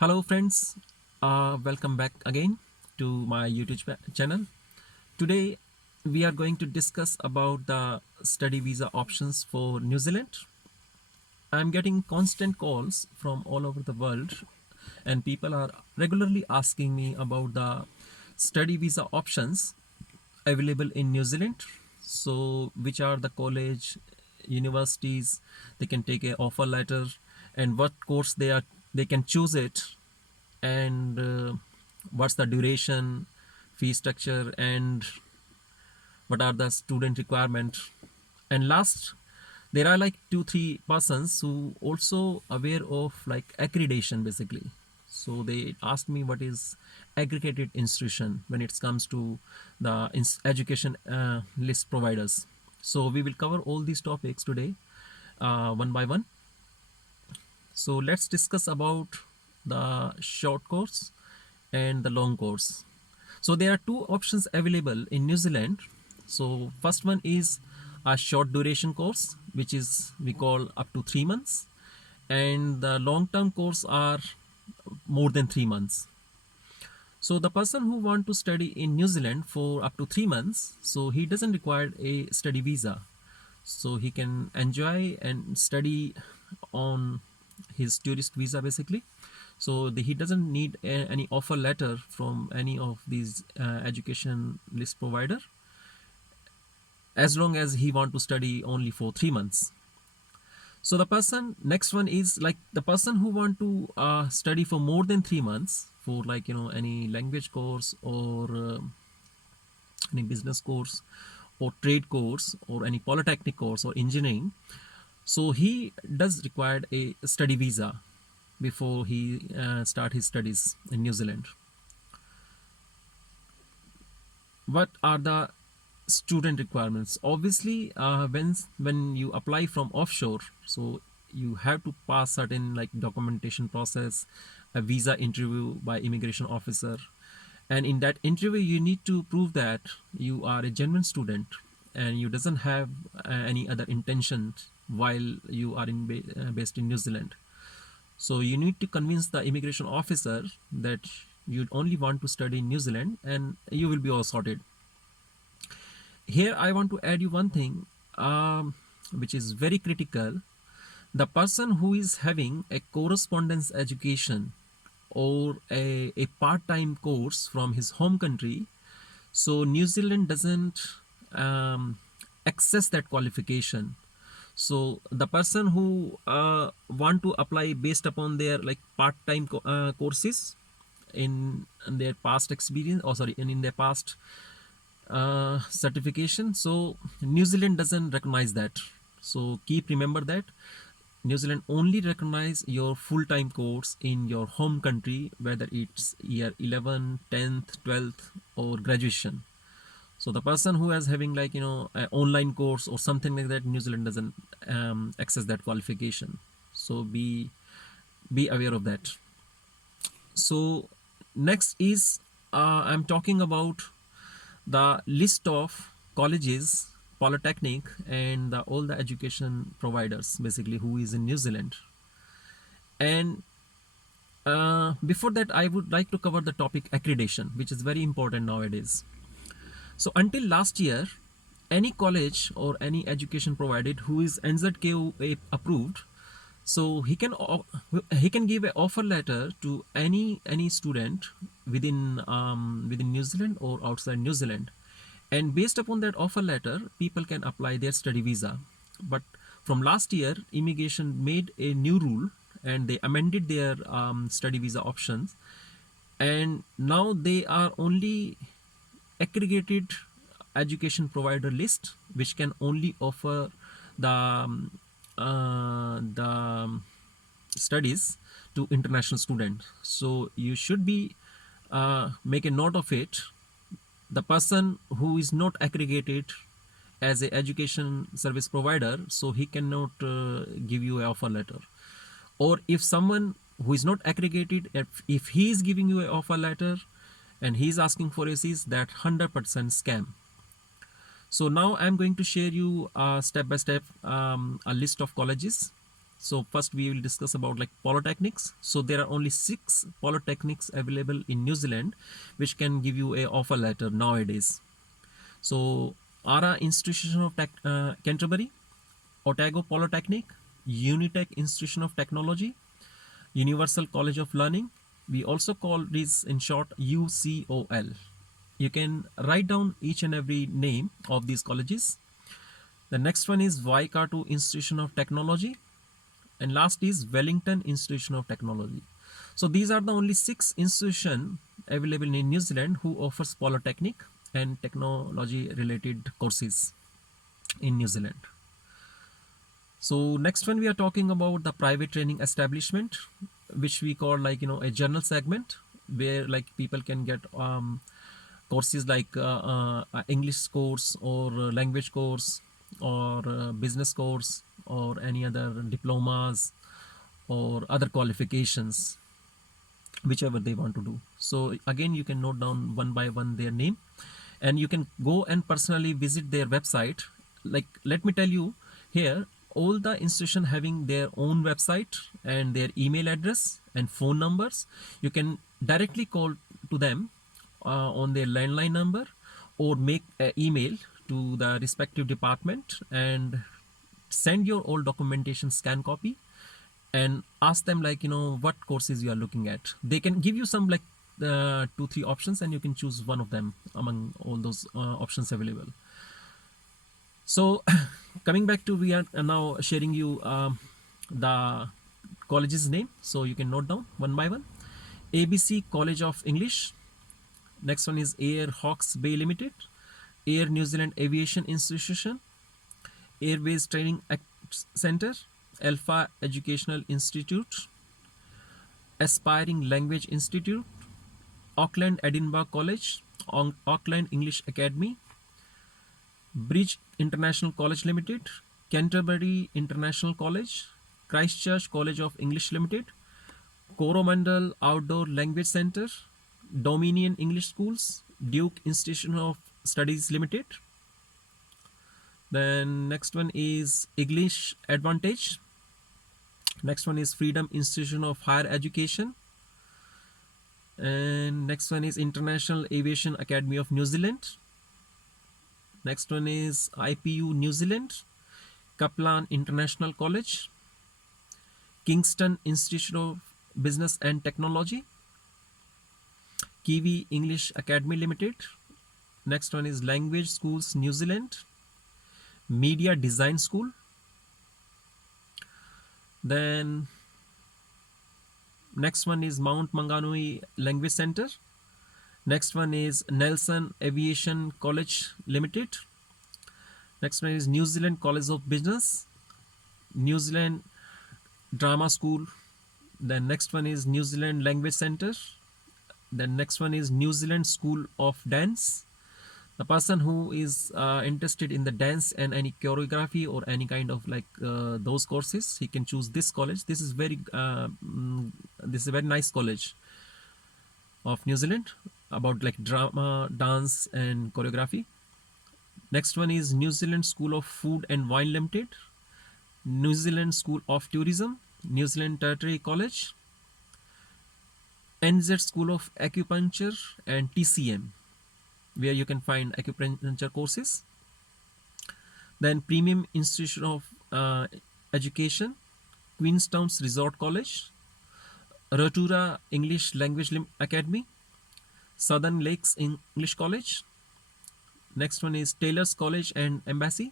Hello, friends. Welcome back again to my YouTube channel. Today, we are going to discuss about the study visa options for New Zealand. I'm getting constant calls from all over the world, and people are regularly asking me about the study visa options available in New Zealand. So, which are the college, universities they can take a offer letter, and what course they can choose it, and what's the duration, fee structure, and what are the student requirement. And last, there are like 2 3 persons who also aware of like accreditation basically. So they asked me what is aggregated institution when it comes to the education list providers. So we will cover all these topics today, one by one. So let's discuss about the short course and the long course. So there are two options available in New Zealand. So first one is a short duration course, which is we call up to 3 months, and the long term course are more than 3 months. So the person who want to study in New Zealand for up to 3 months, so he doesn't require a study visa. So he can enjoy and study on his tourist visa basically. So he doesn't need any offer letter from any of these education list provider, as long as he want to study only for 3 months. So the person next one is like the person who want to study for more than 3 months for like any language course or any business course or trade course or any polytechnic course or engineering. So he does require a study visa before he start his studies in New Zealand. What are the student requirements? Obviously, when you apply from offshore, so you have to pass certain like documentation process, a visa interview by immigration officer, and in that interview you need to prove that you are a genuine student and you doesn't have any other intention while you are based in New Zealand. So you need to convince the immigration officer that you only want to study in New Zealand and you will be all sorted. Here I want to add you one thing, which is very critical. The person who is having a correspondence education or a part-time course from his home country, so New Zealand doesn't um, access that qualification. So the person who want to apply based upon their like part-time courses in their past experience, or sorry, in their past certification, so New Zealand doesn't recognize that. So keep remember that New Zealand only recognize your full-time course in your home country, whether it's year 11, 10th, 12th, or graduation. So the person who is having like an online course or something like that, New Zealand doesn't access that qualification. So be aware of that. So next is I'm talking about the list of colleges, polytechnic, and all the education providers basically who is in New Zealand. And before that, I would like to cover the topic accreditation, which is very important nowadays. So until last year, any college or any education provided who is NZKOA approved, so he can give an offer letter to any student within New Zealand or outside New Zealand, and based upon that offer letter, people can apply their study visa. But from last year, immigration made a new rule and they amended their study visa options, and now they are only aggregated education provider list which can only offer the studies to international students. So you should be make a note of it. The person who is not aggregated as a education service provider, so he cannot give you an offer letter. Or if someone who is not aggregated, if he is giving you an offer letter and he is asking for ACs, that 100% scam. So now I'm going to share you step by step a list of colleges So first we will discuss about like polytechnics. So there are only 6 polytechnics available in New Zealand which can give you a offer letter nowadays. So ARA Institution of Canterbury, Otago Polytechnic, Unitec Institution of Technology, Universal College of Learning. We also call this in short UCOL. You can write down each and every name of these colleges. The next one is Waikato Institution of Technology, and last is Wellington Institution of Technology. So these are the only 6 institutions available in New Zealand who offers polytechnic and technology related courses in New Zealand. So next one we are talking about the private training establishment, which we call like a general segment where like people can get courses like English course or language course or business course or any other diplomas or other qualifications, whichever they want to do. So again, you can note down one by one their name, and you can go and personally visit their website. Like, let me tell you here, all the institution having their own website and their email address and phone numbers. You can directly call to them on their landline number or make an email to the respective department and send your all documentation scan copy and ask them like what courses you are looking at. They can give you some like 2-3 options and you can choose one of them among all those options available. So coming back to, we are now sharing you the college's name, so you can note down one by one. ABC College of English. Next one is Air Hawke's Bay Limited, Air New Zealand Aviation Institution, Airways Training Center, Alpha Educational Institute, Aspiring Language Institute, Auckland Edinburgh College, Auckland English Academy, Bridge International College Limited, Canterbury International College, Christchurch College of English Limited, Coromandel Outdoor Language Center, Dominion English Schools, Duke Institution of Studies Limited. Then next one is English Advantage. Next one is Freedom Institution of Higher Education. And next one is International Aviation Academy of New Zealand. Next one is IPU New Zealand, Kaplan International College, Kingston Institute of Business and Technology, Kiwi English Academy Limited. Next one is Language Schools New Zealand, Media Design School. Then next one is Mount Maunganui Language Center. Next one is Nelson Aviation College Limited. Next one is New Zealand College of Business, New Zealand Drama School. Then next one is New Zealand Language Center. Then next one is New Zealand School of Dance. The person who is interested in the dance and any choreography or any kind of like those courses, he can choose this college. This is a very nice college of New Zealand about like drama, dance and choreography. Next one is New Zealand School of Food and Wine Limited, New Zealand School of Tourism, New Zealand Tertiary College, NZ School of Acupuncture and TCM, where you can find acupuncture courses. Then Premium Institute of Education, Queenstown's Resort College, Rotorua English Language Academy, Southern Lakes English College. Next one is Taylor's College and Embassy.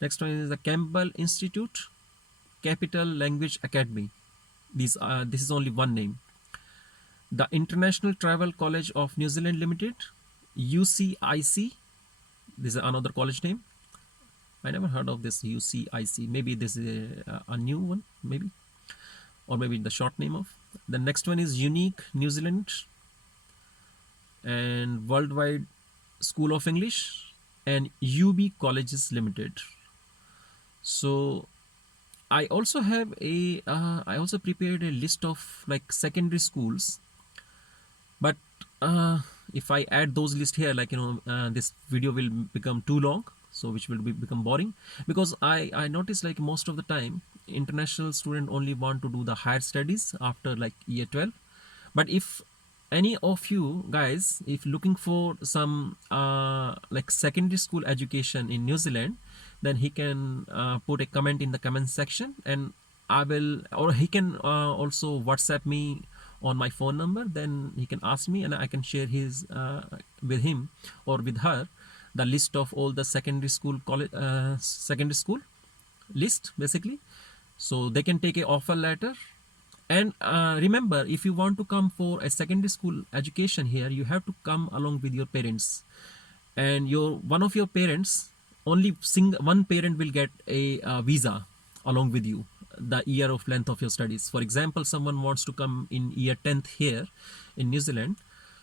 Next one is the Campbell Institute, Capital Language Academy. This is only one name. The International Travel College of New Zealand Limited, UCIC. This is another college name. I never heard of this UCIC. Maybe this is a new one, maybe, or maybe the short name of. The next one is Unique New Zealand and Worldwide School of English and UB Colleges Limited. So I also have I also prepared a list of like secondary schools, but if I add those list here, like this video will become too long, so which will become boring, because I notice like most of the time international student only want to do the higher studies after like year 12. But if any of you guys if looking for some like secondary school education in New Zealand, then he can put a comment in the comment section, and I will, or he can also WhatsApp me on my phone number. Then he can ask me, and I can share his with him or with her the list of all the secondary school college secondary school list basically, so they can take a offer letter. And remember, if you want to come for a secondary school education here, you have to come along with your parents, and your one of your parents, only one parent will get a visa along with you the year of length of your studies. For example, someone wants to come in year 10th here in New Zealand,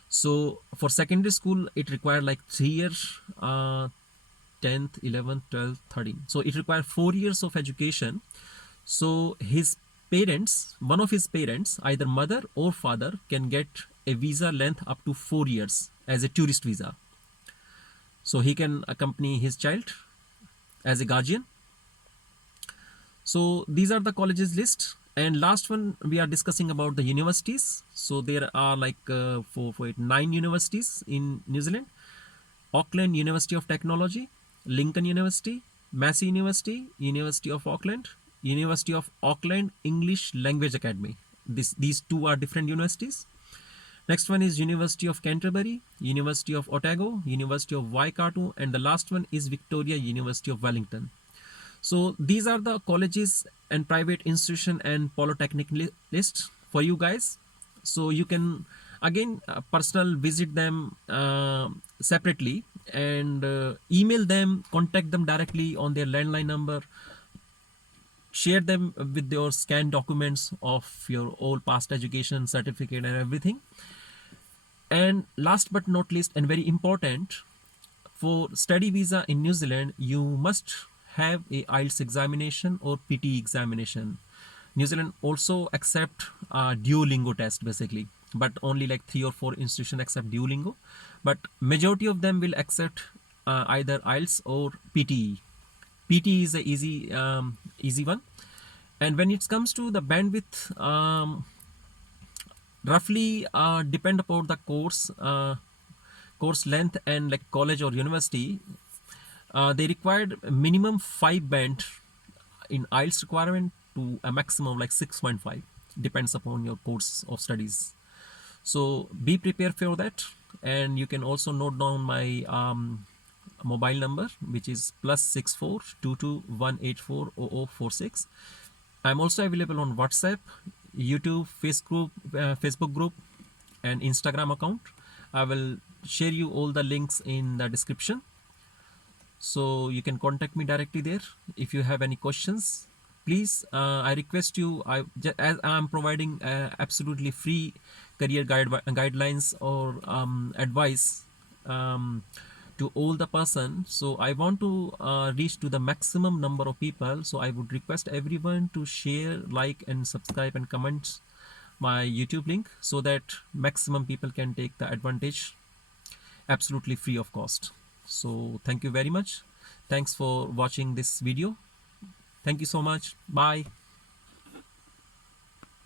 so for secondary school it required like 3 years, 10th, 11th, 12th, 13th, so it required 4 years of education. So his parents, one of his parents, either mother or father, can get a visa length up to 4 years as a tourist visa, so he can accompany his child as a guardian. So these are the colleges list. And last one, we are discussing about the universities. So there are like 9 universities in New Zealand: Auckland University of Technology, Lincoln University, Massey University, University of Auckland, University of Auckland English Language Academy. These two are different universities. Next one is University of Canterbury, University of Otago, University of Waikato, and the last one is Victoria University of Wellington. So these are the colleges and private institution and polytechnic list for you guys. So you can again personal visit them separately, and email them, contact them directly on their landline number, share them with your scanned documents of your all past education certificate and everything. And last but not least, and very important, for study visa in New Zealand, you must have a IELTS examination or PT examination. New Zealand also accept Duolingo test basically, but only like 3 or 4 institutions accept Duolingo, but majority of them will accept either IELTS or PTE. PT is a easy one. And when it comes to the bandwidth, roughly depend upon the course length and like college or university. They required minimum 5 band in IELTS requirement to a maximum of like 6.5, depends upon your course of studies. So be prepared for that. And you can also note down my mobile number, which is +64 22 0046. I'm also available on WhatsApp, YouTube, Facebook group, and Instagram account. I will share you all the links in the description, so you can contact me directly there if you have any questions. Please, I request you, as I'm providing absolutely free career guidelines or advice to all the person, so I want to reach to the maximum number of people. So I would request everyone to share, like, and subscribe and comment my YouTube link, so that maximum people can take the advantage absolutely free of cost. So thank you very much. Thanks for watching this video. Thank you so much. Bye.